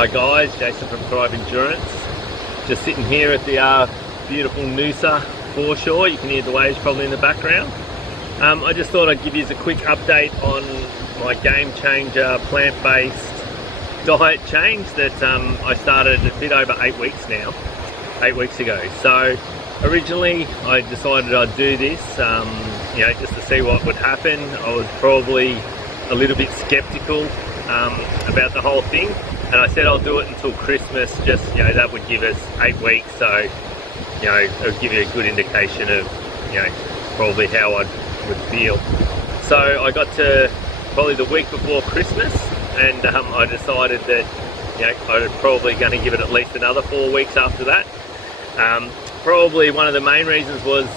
Hi guys, Jason from Thrive Endurance. Just sitting here at the beautiful Noosa foreshore. You can hear the waves probably in the background. I just thought I'd give you a quick update on my game changer plant-based diet change that I started a bit over 8 weeks now, 8 weeks ago. So originally I decided I'd do this, just to see what would happen. I was probably a little bit skeptical about the whole thing, and I said I'll do it until Christmas. Just that would give us 8 weeks, so it would give you a good indication of probably how I would feel. So I got to probably the week before Christmas, and I decided that I was probably going to give it at least another 4 weeks after that. Probably one of the main reasons was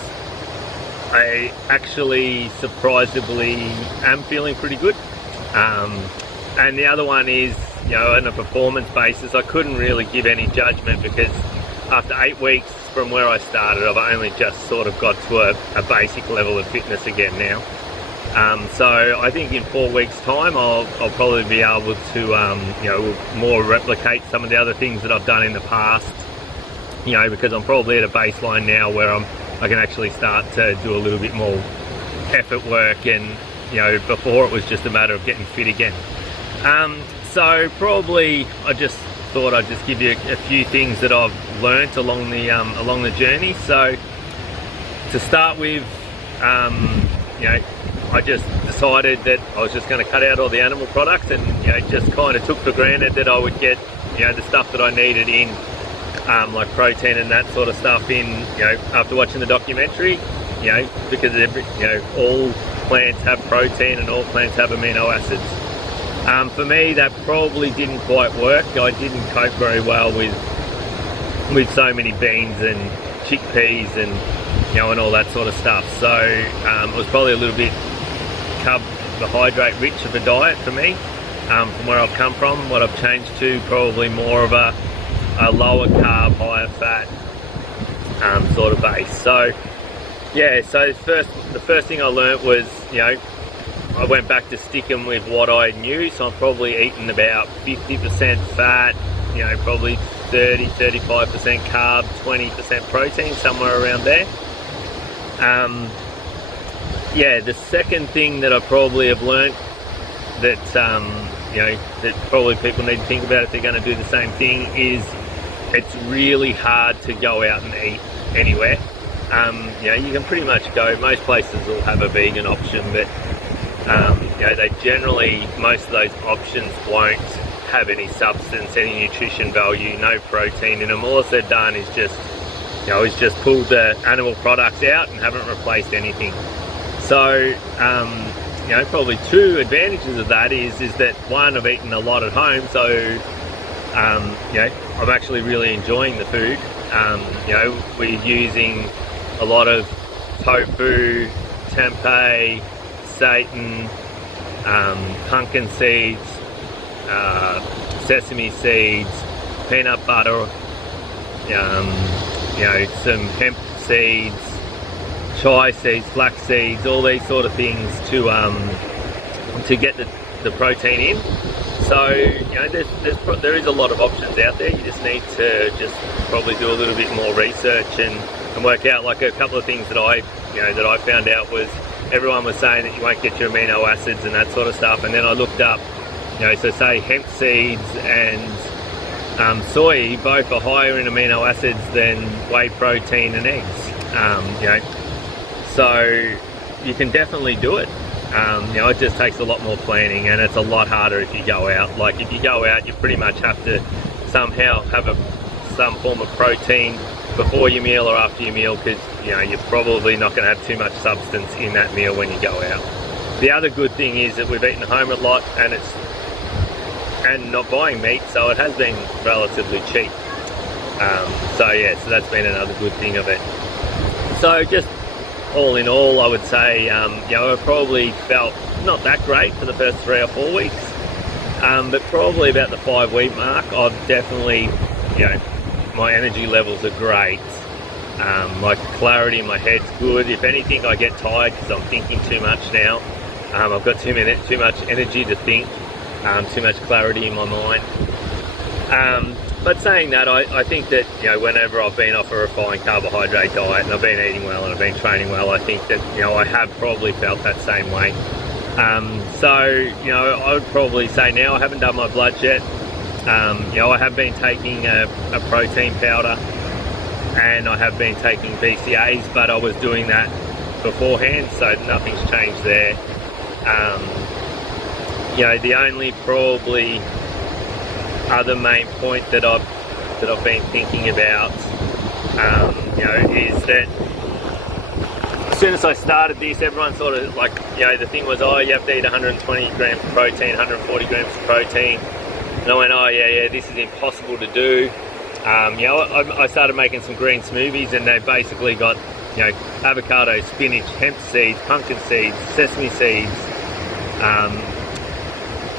I actually surprisingly am feeling pretty good. And the other one is, on a performance basis, I couldn't really give any judgment because after 8 weeks from where I started, I've only just sort of got to a basic level of fitness again now. So I think in 4 weeks time, I'll probably be able to, more replicate some of the other things that I've done in the past, because I'm probably at a baseline now where I can actually start to do a little bit more effort work, and before it was just a matter of getting fit again. So probably I just thought I'd just give you a few things that I've learnt along the journey. So to start with, I just decided that I was just going to cut out all the animal products, and just kind of took for granted that I would get the stuff that I needed in, like protein and that sort of stuff in, after watching the documentary, because all plants have protein and all plants have amino acids. For me, that probably didn't quite work. I didn't cope very well with so many beans and chickpeas and and all that sort of stuff. So it was probably a little bit carbohydrate rich of a diet for me, from where I've come from. What I've changed to probably more of a lower carb, higher fat sort of base. So yeah, so the first thing I learnt was, I went back to sticking with what I knew. So I'm probably eating about 50% fat, probably 30-35% carb, 20% protein, somewhere around there. The second thing that I probably have learnt that that probably people need to think about if they're going to do the same thing is it's really hard to go out and eat anywhere. You can pretty much go, most places will have a vegan option, but they generally, most of those options won't have any substance, any nutrition value, no protein in them. All they've done is just pulled the animal products out and haven't replaced anything. So probably two advantages of that is that one, I've eaten a lot at home, so I'm actually really enjoying the food. We're using a lot of tofu, tempeh, seitan, pumpkin seeds, sesame seeds, peanut butter, some hemp seeds, chia seeds, flax seeds, all these sort of things to get the protein in. So there is a lot of options out there. You just need to just probably do a little bit more research and work out. Like a couple of things that I found out was everyone was saying that you won't get your amino acids and that sort of stuff, and then I looked up, so say hemp seeds and soy both are higher in amino acids than whey protein and eggs. So you can definitely do it. It just takes a lot more planning, and it's a lot harder if you go out. Like if you go out, you pretty much have to somehow have some form of protein before your meal or after your meal, because you're probably not going to have too much substance in that meal when you go out. The other good thing is that we've eaten home a lot, and not buying meat, so it has been relatively cheap. So that's been another good thing of it. So just all in all, I would say, I probably felt not that great for the first 3 or 4 weeks, but probably about the 5 week mark, I've definitely, my energy levels are great. My clarity in my head's good. If anything, I get tired because I'm thinking too much now. I've got too much energy to think, too much clarity in my mind. But saying that, I think that, you know, whenever I've been off a refined carbohydrate diet and I've been eating well and I've been training well, I think that, you know, I have probably felt that same way. So, you know, I would probably say now I haven't done my bloods yet. You know, I have been taking a protein powder and I have been taking BCAAs, but I was doing that beforehand, so nothing's changed there. You know, the only probably other main point that I've been thinking about, you know, is that as soon as I started this, everyone sort of like, you know, the thing was, oh, you have to eat 120 grams of protein, 140 grams of protein. And I went, oh yeah, this is impossible to do. You know, I started making some green smoothies, and they basically got, you know, avocado, spinach, hemp seeds, pumpkin seeds, sesame seeds,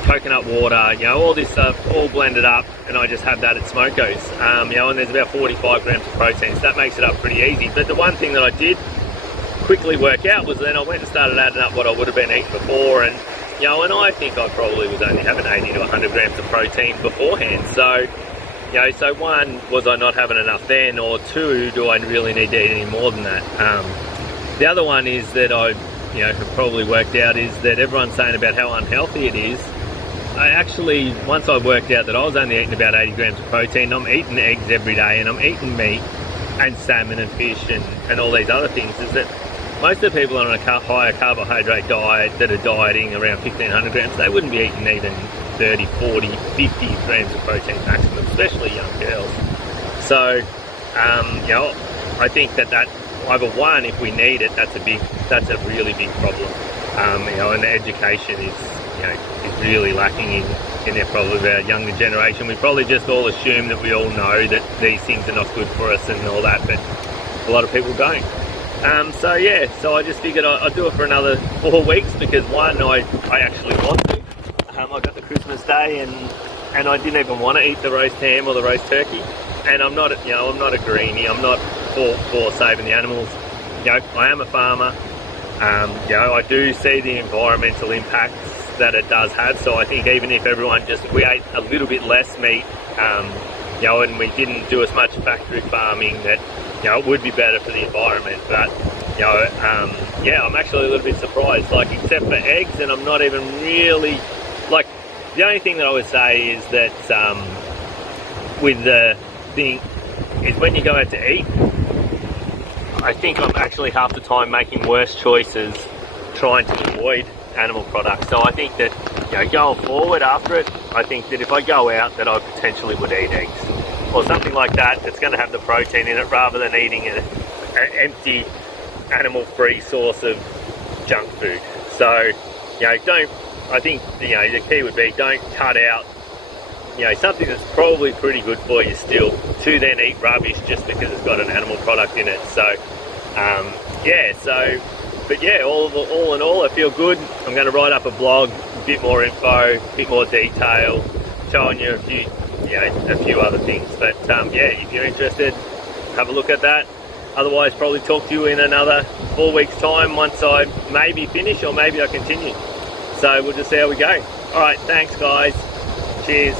coconut water, you know, all this stuff all blended up, and I just have that at Smoko's. You know, and there's about 45 grams of protein, so that makes it up pretty easy. But the one thing that I did quickly work out was then I went and started adding up what I would have been eating before, and you know, and I think I probably was only having 80 to 100 grams of protein beforehand. So, you know, so one, was I not having enough then, or two, do I really need to eat any more than that? The other one is that I, you know, have probably worked out is that everyone's saying about how unhealthy it is. I actually, once I worked out that I was only eating about 80 grams of protein, I'm eating eggs every day, and I'm eating meat and salmon and fish and all these other things, is that most of the people on a higher carbohydrate diet that are dieting around 1500 grams, they wouldn't be eating even 30, 40, 50 grams of protein maximum, especially young girls. So, you know, I think that either one, if we need it, that's a really big problem. You know, and the education is, you know, is really lacking in their probably our younger generation. We probably just all assume that we all know that these things are not good for us and all that, but a lot of people don't. So yeah, so I just figured I'd do it for another 4 weeks, because one, I actually want to. I got the Christmas day and I didn't even want to eat the roast ham or the roast turkey. And I'm not, you know, I'm not a greenie. I'm not for saving the animals. You know, I am a farmer. You know, I do see the environmental impacts that it does have. So I think even if everyone if we ate a little bit less meat, you know, and we didn't do as much factory farming, that, you know, it would be better for the environment. But, you know, yeah, I'm actually a little bit surprised, like, except for eggs, and I'm not even really, like, the only thing that I would say is that with the thing is when you go out to eat, I think I'm actually half the time making worse choices trying to avoid animal products. So I think that, you know, going forward after it, I think that if I go out, that I potentially would eat eggs or something like that that's going to have the protein in it, rather than eating an empty animal-free source of junk food. So, you know, I think, you know, the key would be don't cut out, you know, something that's probably pretty good for you still, to then eat rubbish just because it's got an animal product in it. So, yeah, so, but yeah, all in all, I feel good. I'm going to write up a blog, a bit more info, a bit more detail, showing you a few other things. But yeah, if you're interested, have a look at that. Otherwise, probably talk to you in another 4 weeks' time, once I maybe finish or maybe I continue. So we'll just see how we go. All right, thanks guys. Cheers.